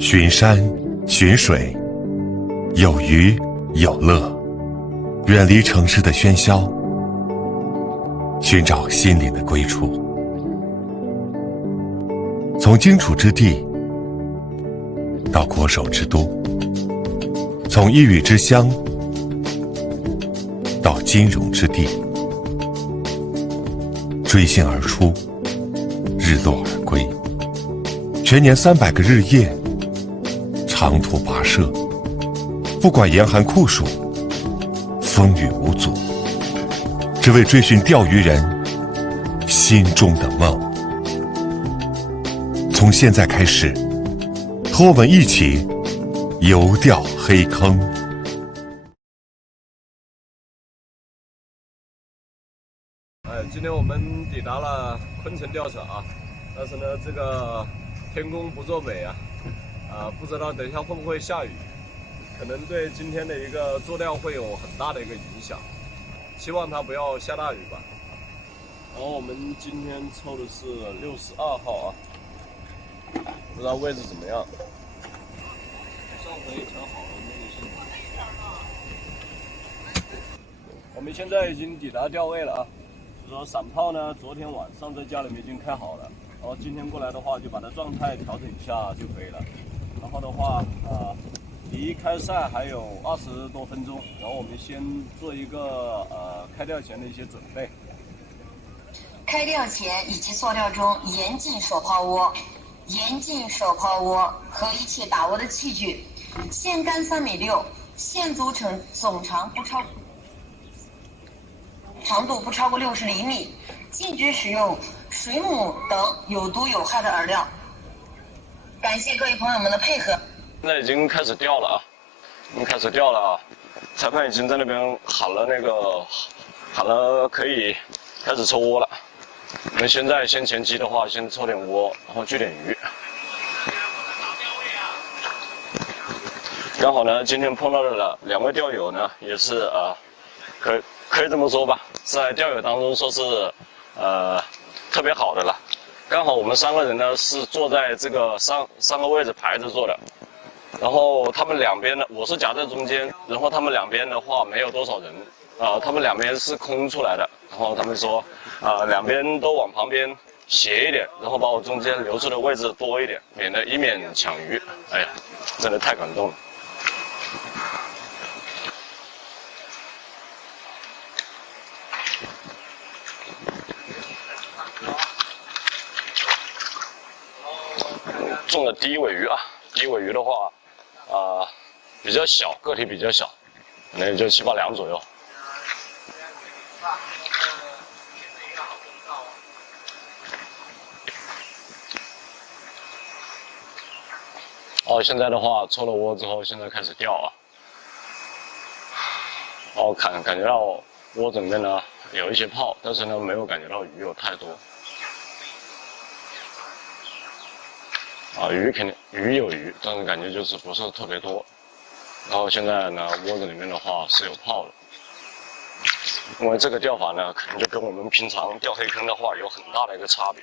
巡山巡水，有娱有乐，远离城市的喧嚣，寻找心灵的归处。从荆楚之地到国手之都，从异域之乡到金融之地，追星而出，日落而归，全年300个日夜，长途跋涉，不管严寒酷暑，风雨无阻，只为追寻钓鱼人心中的梦。从现在开始，和我们一起游钓黑坑。今天我们抵达了昆城钓场啊，但是呢，这个天公不作美啊，不知道等一下会不会下雨，可能对今天的一个做钓会有很大的一个影响，希望它不要下大雨吧。然后我们今天抽的是62号啊，不知道位置怎么样。上回调好了那个是。我们现在已经抵达钓位了啊。说散炮呢，昨天晚上在家里面已经开好了，然后今天过来的话，就把它状态调整一下就可以了。然后的话，离开赛还有20多分钟，然后我们先做一个开钓前的一些准备。开钓前以及做钓中严禁手抛窝，严禁手抛窝和一切打窝的器具。线杆3.6米，线组成总长长度不超过60厘米，禁止使用水母等有毒有害的饵料。感谢各位朋友们的配合。现在已经开始钓了啊，裁判已经在那边喊了可以开始抽窝了。我们现在先前期的话，先抽点窝，然后聚点鱼。刚好呢，今天碰到的2位钓友呢，也是可以这么说吧，在钓友当中说是特别好的了。刚好我们3个人呢是坐在这个三个位置排着坐的，然后他们两边呢，我是夹在中间，然后他们两边的话没有多少人他们两边是空出来的，然后他们说两边都往旁边斜一点，然后把我中间留出的位置多一点，以免抢鱼。哎呀，真的太感动了。中了第一尾鱼啊！第一尾鱼的话，比较小，个体比较小，可能也就7、8两左右。现在的话抽了窝之后，现在开始钓啊。感觉到窝子里面呢有一些泡，但是呢没有感觉到鱼有太多。鱼有鱼，但是感觉就是不是特别多。然后现在呢，窝子里面的话是有泡的，因为这个钓法呢，可能就跟我们平常钓黑坑的话有很大的一个差别。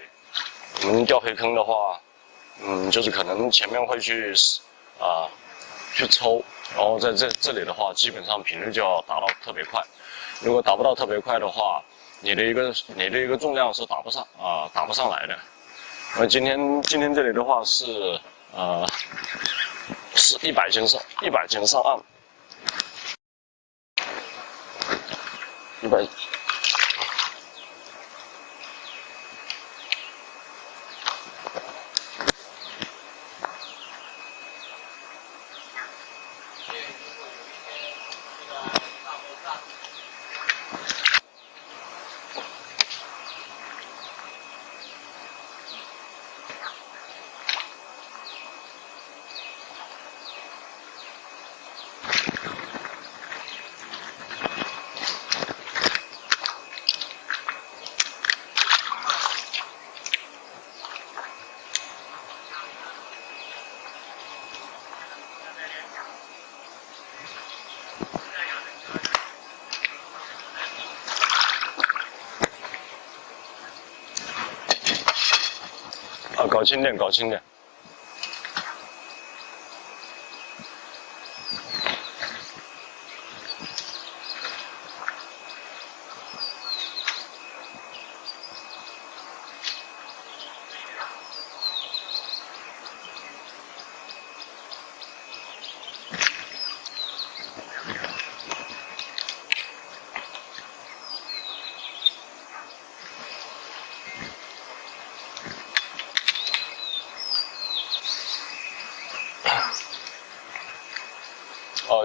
我们钓黑坑的话，就是可能前面会去抽，然后在这里的话，基本上频率就要达到特别快。如果达不到特别快的话，你的一个重量是打不上来的。今天这里的话是100斤上岸，100。搞轻点，搞轻点。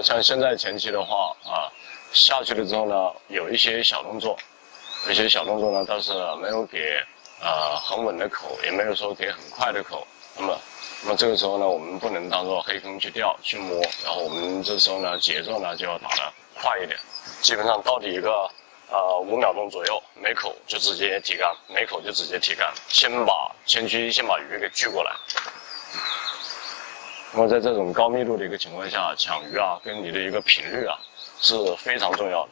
像现在前期的话下去了之后呢，有一些小动作，呢，但是没有给很稳的口，也没有说给很快的口。那么这个时候呢，我们不能当做黑坑去钓去摸，然后我们这时候呢节奏呢就要打得快一点，基本上到底一个5秒钟左右，没口就直接提竿，前期先把鱼给聚过来。那么在这种高密度的一个情况下，抢鱼跟你的一个频率是非常重要的。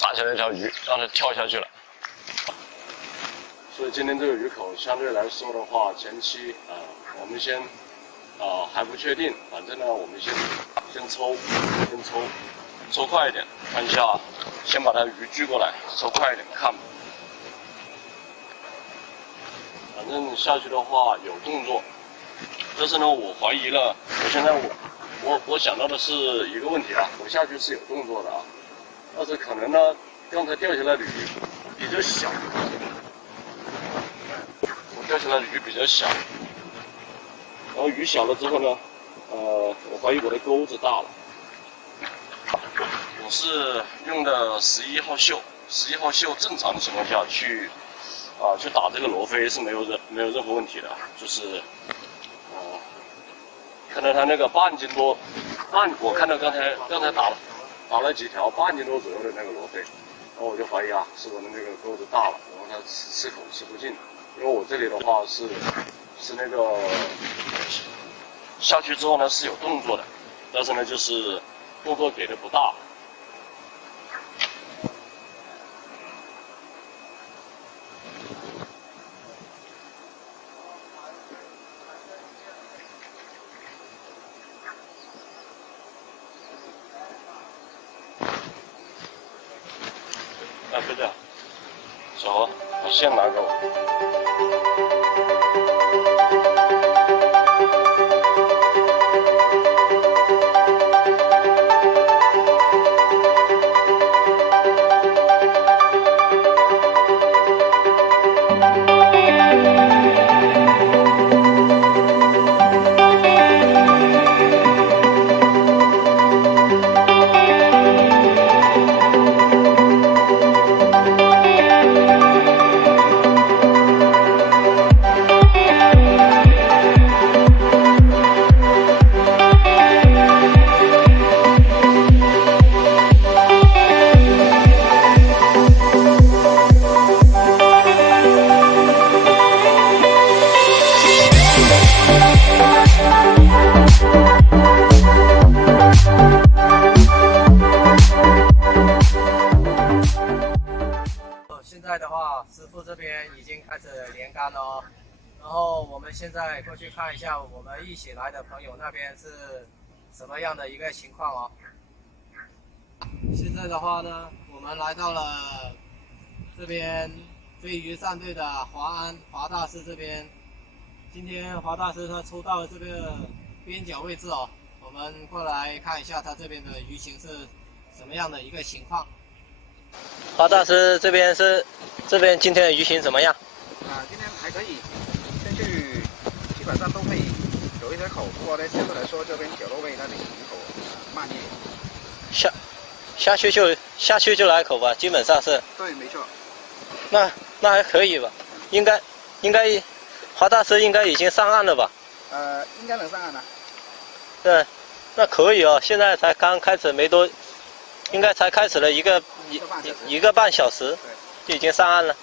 打起来一条鱼，让它跳下去了。所以今天这个鱼口相对来说的话，前期我们先还不确定，反正呢我们先抽快一点，看一下，先把它鱼聚过来，抽快一点看。反正下去的话有动作，但是呢我怀疑了，现在我想到的是一个问题我下去是有动作的但是可能呢刚才钓起来的鱼比较小，我钓起来的鱼比较小，然后鱼小了之后呢，我怀疑我的钩子大了。我是用的11号袖，11号袖正常的情况下去打这个罗非是没有任何问题的，就是看到它那个半斤多，我看到刚才打了几条半斤多左右的那个罗非，然后我就怀疑是我的那个钩子大了，然后它吃口吃不进，因为我这里的话是那个下去之后呢是有动作的，但是呢就是动作给的不大。就这样，小何，把线拿给我。现在的话，师傅这边已经开始连竿了哦。然后我们现在过去看一下我们一起来的朋友那边是什么样的一个情况哦。现在的话呢，我们来到了这边飞鱼战队的华大师这边。今天华大师他抽到了这个边角位置哦，我们过来看一下他这边的鱼情是什么样的一个情况。华大师这边今天的鱼情怎么样？今天还可以，先去基本上都可以有一些口，不过呢，相对来说这边角落位那里鱼口慢一点。下去就来口吧，基本上是。对，没错。那还可以吧，应该华大师应该已经上岸了吧？应该能上岸了。对，那可以哦。现在才刚开始没多，应该才开始了一个半小时，就已经上岸了。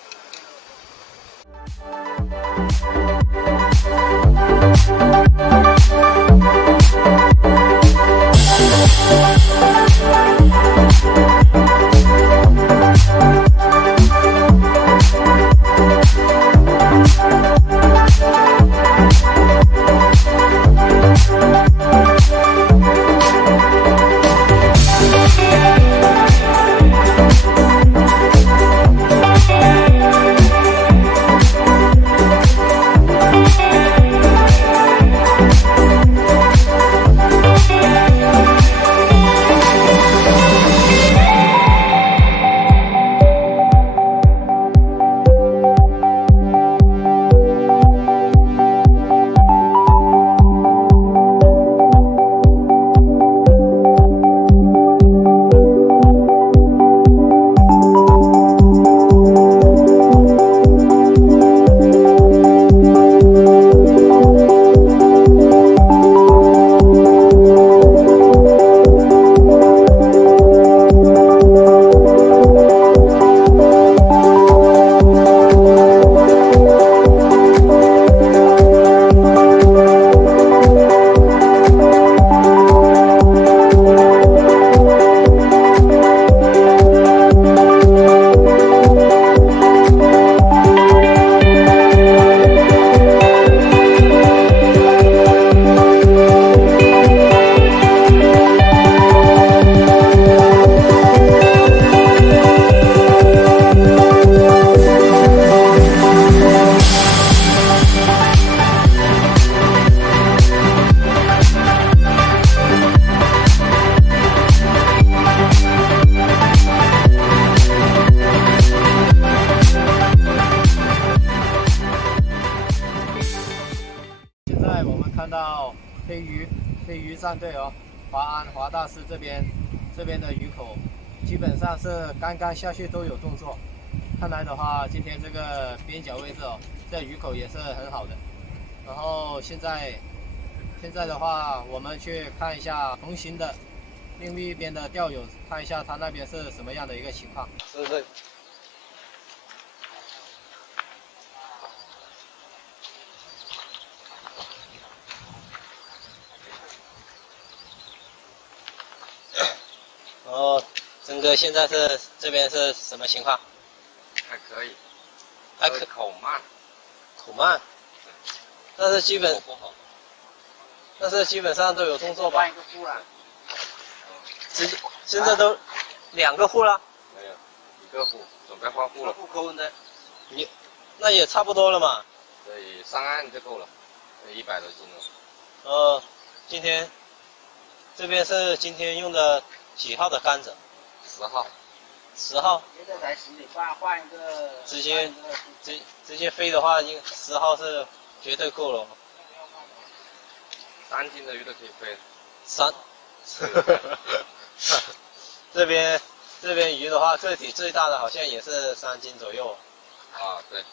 看到飞鱼战队哦，华大师这边的鱼口基本上是刚刚下去都有动作。看来的话，今天这个边角位置哦，这鱼口也是很好的。然后现在的话，我们去看一下同行的另一边的钓友，看一下他那边是什么样的一个情况。是。然后，曾哥现在这边是什么情况？还可以，口慢，但是基本上都有动作吧？换一个户了，现在都2个户了？没有，1个户，准备换户了。户扣呢？那也差不多了嘛。对，上岸就够了，100多斤了。今天这边是今天用的几号的杆子？10号。10号。现在才10点半，换一个。直接飞的话，10号是绝对够了。3斤的鱼都可以飞。这边鱼的话，个体最大的好像也是3斤左右。啊，对。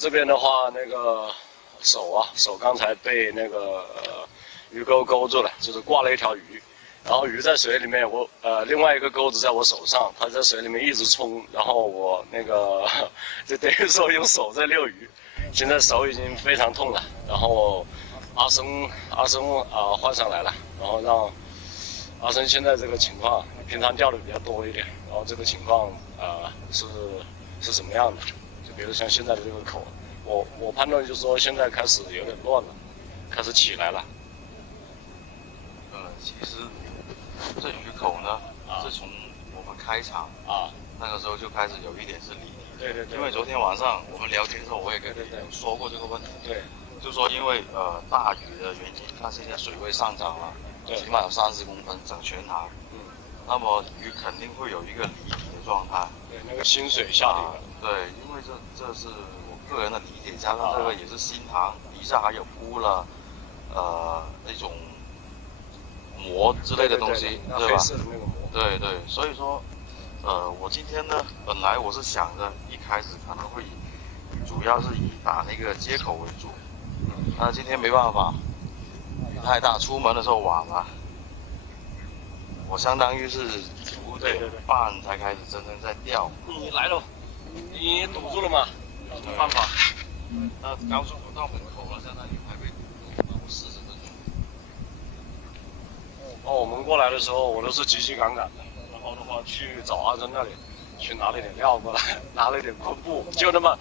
这边的话，那个手刚才被那个鱼钩勾住了，就是挂了一条鱼，然后鱼在水里面，另外一个钩子在我手上，它在水里面一直冲，然后我那个就等于说用手在遛鱼，现在手已经非常痛了，然后阿生换上来了，然后让阿生现在这个情况，平常钓的比较多一点，然后这个情况是什么样的？就比如像现在的这个口，我判断就是说现在开始有点乱了，开始起来了。其实这鱼口呢，是从我们开场那个时候就开始有一点是离题。对。因为昨天晚上我们聊天的时候，我也跟你说过这个问题。对。就说因为大雨的原因，它现在水位上涨了，起码有30公分整全塘。那么鱼肯定会有一个离题的状态。对，那个新水下来了。对，因为这是我个人的理解，加上这个也是新塘，底下还有铺了那种膜之类的东西，对吧？对，所以说，我今天呢，本来我是想着一开始可能会主要是以打那个接口为主，那今天没办法，雨太大，出门的时候晚了，我相当于是5点半才开始真正在钓。你来了，你堵住了吗？没办法。那高速公路到门口了，相当于还被堵住40分钟。我们过来的时候，我都是急急赶赶的，然后的话去找阿珍那里，去拿了点料过来，拿了点昆布，就那么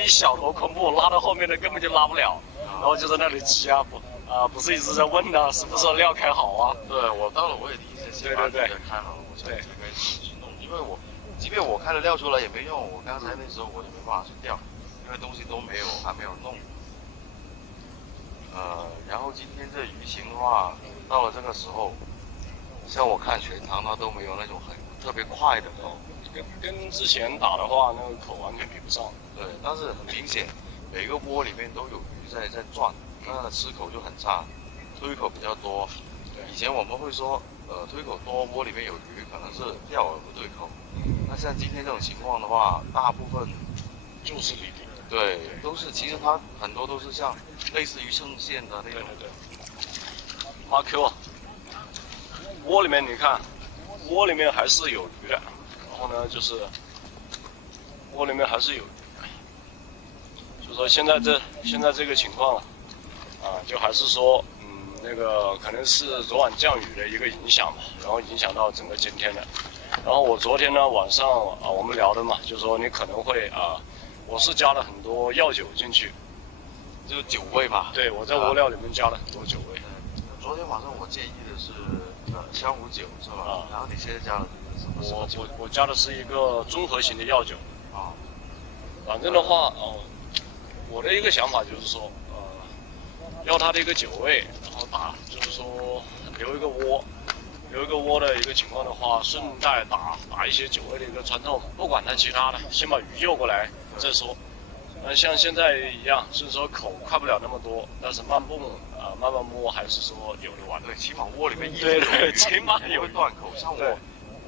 一小坨昆布，拉到后面的根本就拉不了，然后就在那里急不是一直在问呢，是不是料开好啊？对，我到了我也第一次先把这个开好了，我才开始去弄，因为即便我开了料出来也没用，我刚才那时候我就没办法去钓，因为东西都没有，还没有弄。然后今天这鱼情的话，到了这个时候，像我看全塘它都没有那种特别快的口，跟之前打的话，那个口完全比不上。对，但是很明显，每个窝里面都有鱼在转，那吃口就很差，推口比较多。以前我们会说，推口多，窝里面有鱼，可能是钓饵不对口。那像今天这种情况的话，大部分就是离题。对，其实它很多都是像类似于衬线的那种。对。阿 Q 窝里面你看，窝里面还是有鱼的，然后呢就是窝里面还是有鱼，就说现在这个情况就还是说那个可能是昨晚降雨的一个影响吧，然后影响到整个今天的。然后我昨天呢晚上我们聊的嘛，就说你可能会我是加了很多药酒进去，就是酒味嘛。对，我在窝料里面加了很多酒味。昨天晚上我建议的是香湖酒是吧？然后你现在加了什么酒？我加的是一个综合型的药酒。反正的话我的一个想法就是说要它的一个酒味，然后就是说留一个窝的一个情况的话，顺带打一些酒味的一个穿透，不管它其他的，先把鱼诱过来再说。像现在一样，是说口快不了那么多，但是慢慢摸还是说有的玩。对，起码窝里面一直有鱼，起码有断口。像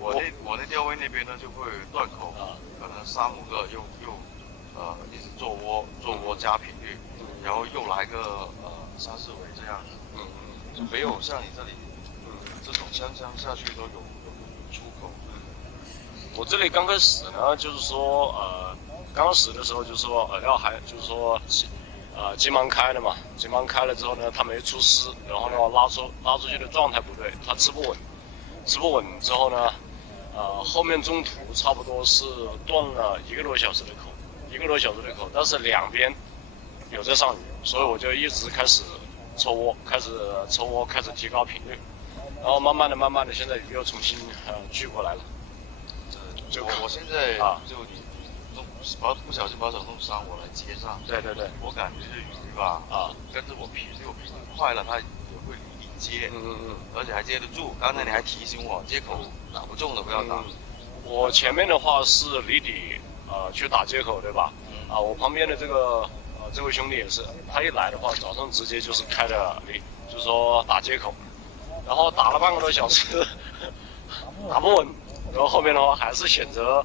我那钓位那边呢就会断口，可能3-5个又一直做窝加频率，然后又来个3-4尾这样子，就没有像你这里这种香下去都有出口。我这里刚开始呢，就是说刚始的时候就说饵还就是说急忙开了嘛，急忙开了之后呢，它没出丝，然后呢拉出去的状态不对，它吃不稳之后呢，后面中途差不多是断了1个多小时的口，但是两边有在上鱼，所以我就一直开始抽窝，开始提高频率，然后慢慢的，现在鱼又重新聚过来了。我现在就你不小心把手弄伤，我来接上。对。我感觉这鱼吧，跟着我频率快了，它也会离你接，而且还接得住。刚才你还提醒我，接口打不中的不要打。我前面的话是离底去打接口，对吧？我旁边的这位兄弟也是，他一来的话，早上直接就是开的就是说打接口，然后打了半个多小时，打不稳，然后后面的话还是选择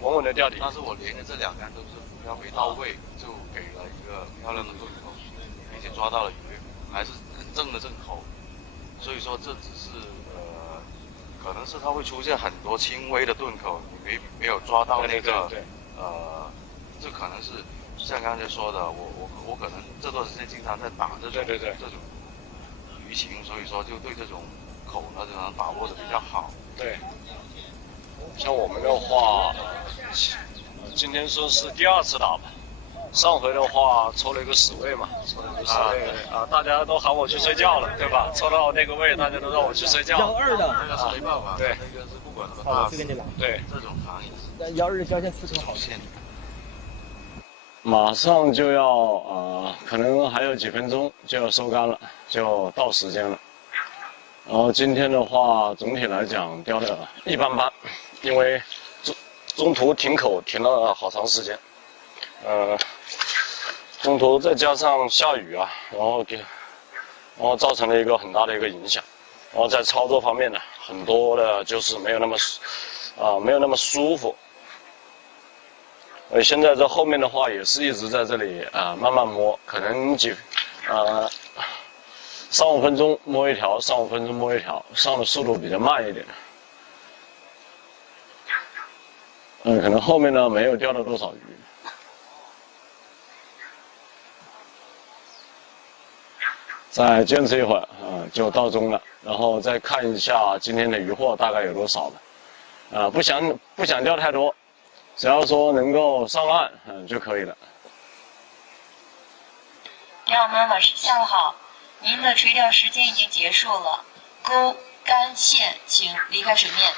稳稳的钓底。但是我连着这2竿都是标没到位，就给了一个漂亮的顿口，并且抓到了鱼，还是很正的正口。所以说这只是可能是它会出现很多轻微的顿口，你没有抓到那个这可能是像刚才说的，我可能这段时间经常在打这种这种鱼情，所以说就对这种口呢就能把握的比较好。对，像我们的话，今天说是第2次打吧。上回的话抽了一个10位嘛，抽了一个10位啊，大家都喊我去睡觉了，对吧？抽到那个位，大家都让我去睡觉。12的，那个是没办法，对，那个是不管什么大我去给你拿。对，这种糖也是。那12交线4头好线。马上就要可能还有几分钟就要收竿了，就到时间了。然后今天的话，总体来讲钓的一般般，因为中途停口停了好长时间，中途再加上下雨啊，然后造成了一个很大的一个影响。然后在操作方面呢，很多的就是没有那么舒服。现在这后面的话也是一直在这里慢慢摸，可能3、5分钟摸一条，3、5分钟摸一条，上的速度比较慢一点。可能后面呢没有钓到多少鱼。再坚持一会儿就到中了，然后再看一下今天的渔获大概有多少了。不想钓太多，只要说能够上岸就可以了。钓友们下午好，您的垂钓时间已经结束了，钩、竿、线请离开水面，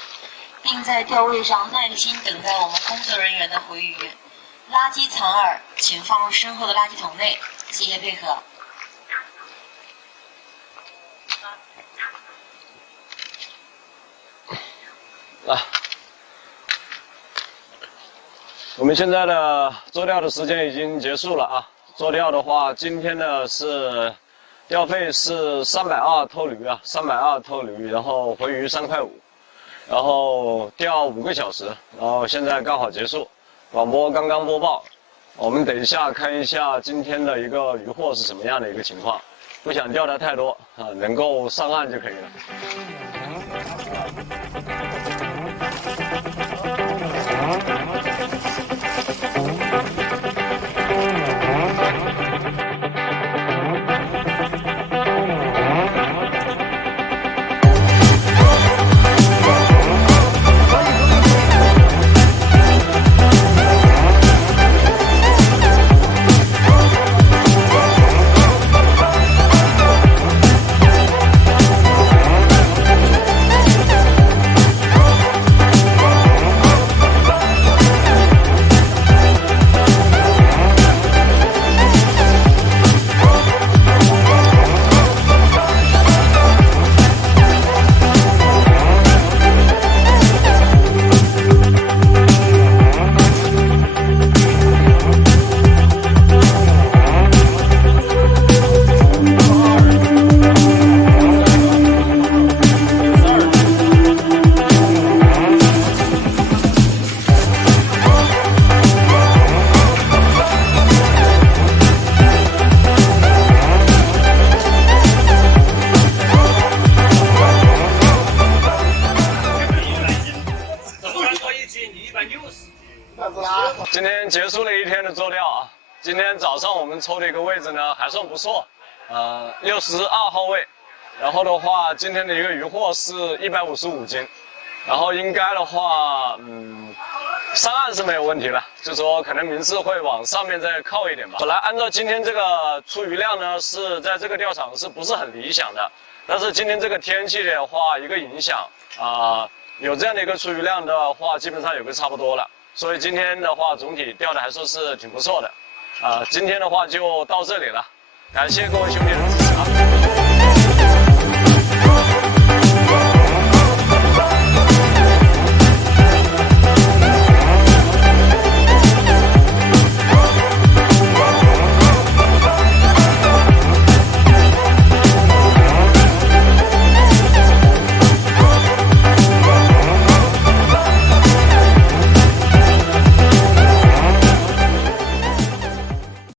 并在钓位上耐心等待我们工作人员的回鱼。垃圾残饵请放入身后的垃圾桶内，谢谢配合。我们现在的做钓的时间已经结束了啊！做钓的话，今天的是钓费是320偷驴啊，320偷驴，然后回鱼3块5，然后钓5个小时，然后现在刚好结束，广播刚刚播报，我们等一下看一下今天的一个渔获是什么样的一个情况，不想钓的太多能够上岸就可以了。今天结束了一天的做钓啊，今天早上我们抽的一个位置呢还算不错，62号位，然后的话今天的一个渔获是155斤，然后应该的话上岸是没有问题了，就说可能名次会往上面再靠一点吧。本来按照今天这个出鱼量呢是在这个钓场是不是很理想的，但是今天这个天气的话一个影响有这样的一个出鱼量的话基本上有个差不多了。所以今天的话，总体钓的还算是挺不错的，今天的话就到这里了，感谢各位兄弟的支持啊。